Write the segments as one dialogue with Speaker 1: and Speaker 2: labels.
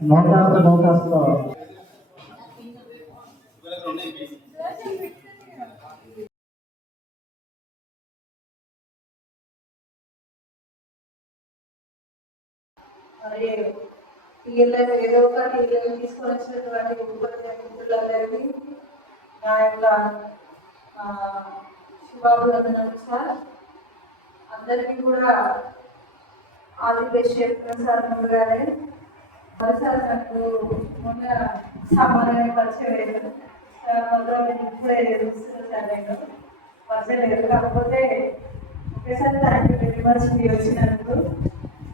Speaker 1: నోకాస్త నోకాస్త
Speaker 2: పిల్లలు ఏదో ఒక పిల్లలు తీసుకొని వచ్చినటువంటి ఉపాధ్యాయులందరికీ నా యొక్క ఆ, సార్. అందరికీ కూడా ఆల్ ది సార్ ముందుగానే మరి సార్ నాకు మొన్న సామాన్య పరిచయం లేదు ఇప్పుడే చూస్తున్నాను నేను పరిచయం లేదు కాకపోతే ఒకేసారి థ్యాంక్ యూ వెరీ మచ్ మీరు వచ్చినందుకు.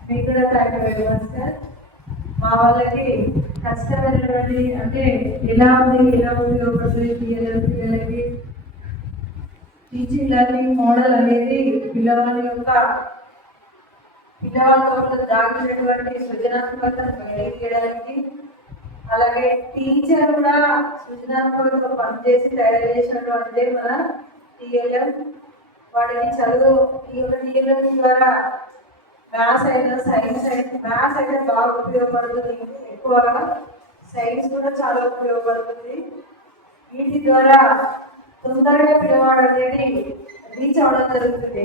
Speaker 2: మీకు కూడా thank you very much sir మా వాళ్ళకి కష్టమైనటువంటి అంటే ఎలా ఉంది ఎలా ఉపయోగపడుతుంది పిల్లల పిల్లలకి? టీచింగ్ లెర్నింగ్ మోడల్ అనేది పిల్లవాళ్ళ యొక్క పిల్లవాళ్ళ లోపల దాగినటువంటి సృజనాత్మకతను బయటకి అలాగే టీచర్ కూడా సృజనాత్మకతతో పనిచేసి తయారు చేసినటువంటి మన టీఎల్ఎం వాడికి చదువు ఈ యొక్క టీఎల్ఎం ద్వారా మ్యాథ్స్ అయినా సైన్స్ అయినా మ్యాథ్స్ అయితే బాగా ఉపయోగపడుతుంది ఎక్కువగా సైన్స్ కూడా చాలా ఉపయోగపడుతుంది. వీటి ద్వారా తొందరగా పిల్లవాడు అనేది రీచ్ అవ్వడం జరుగుతుంది.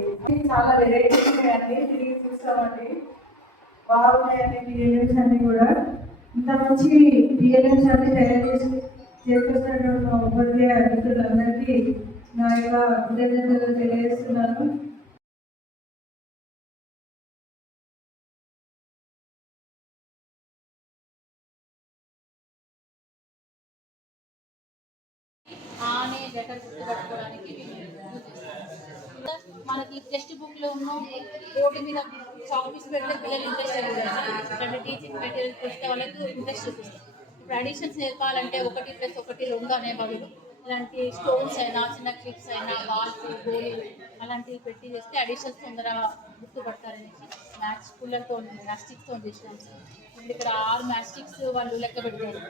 Speaker 2: చాలా వెరైటీస్ ఉన్నాయండి. తిరిగి చూస్తామండి. బాగున్నాయండి పిఎల్ఎంస్ అన్ని కూడా. ఇంత మంచి పిఎల్ఎంస్ అన్ని తయారు చేసి చేస్తున్నటువంటి మా ఉపాధ్యాయ మిత్రులందరికీ నా యొక్క కృతజ్ఞతలు తెలియజేస్తున్నాను.
Speaker 3: ఆ అనే లెటర్ గుర్తుపట్టుకోవడానికి మనకి టెక్స్ట్ బుక్లో ఉన్న బోర్డు మీద చాపీస్ పెడితే పిల్లలు ఇంట్రెస్ట్ అంటే టీచింగ్ మెటీరియల్ చూస్తే వాళ్ళకి ఇంట్రెస్ట్ చూపిస్తారు. ఇప్పుడు అడిషన్స్ నేర్పాలంటే ఒకటి ప్లస్ ఒకటి రెండు అనే బదులు ఇలాంటి స్టోన్స్ అయినా చిన్న క్లిప్స్ అయినా బాల్స్ గోళీలు అలాంటివి పెట్టి చేస్తే అడిషన్స్ తొందరగా గుర్తుపడతారనేసి మ్యాథ్స్ పుల్లలతో మ్యాస్టిక్స్తో చేసినాం సార్. ఇక్కడ ఆరు మ్యాస్టిక్స్ వాళ్ళు లెక్క పెడతారు.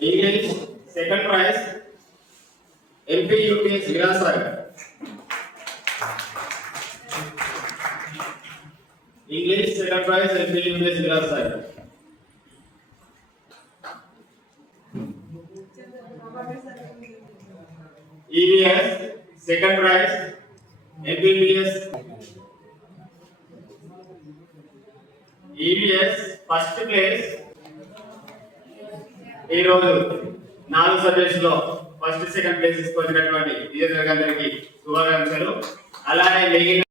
Speaker 4: English second prize MP UPS Virasar. English second prize MP UPS Virasar. EVS second prize MBBS. EVS first place ఈ రోజు నాలుగు సబ్జెక్ట్స్లో ఫస్ట్ సెకండ్ ప్లేసెస్ వచ్చినటువంటి విజేతలందరికీ శుభాకాంక్షలు. అలానే మిగిలిన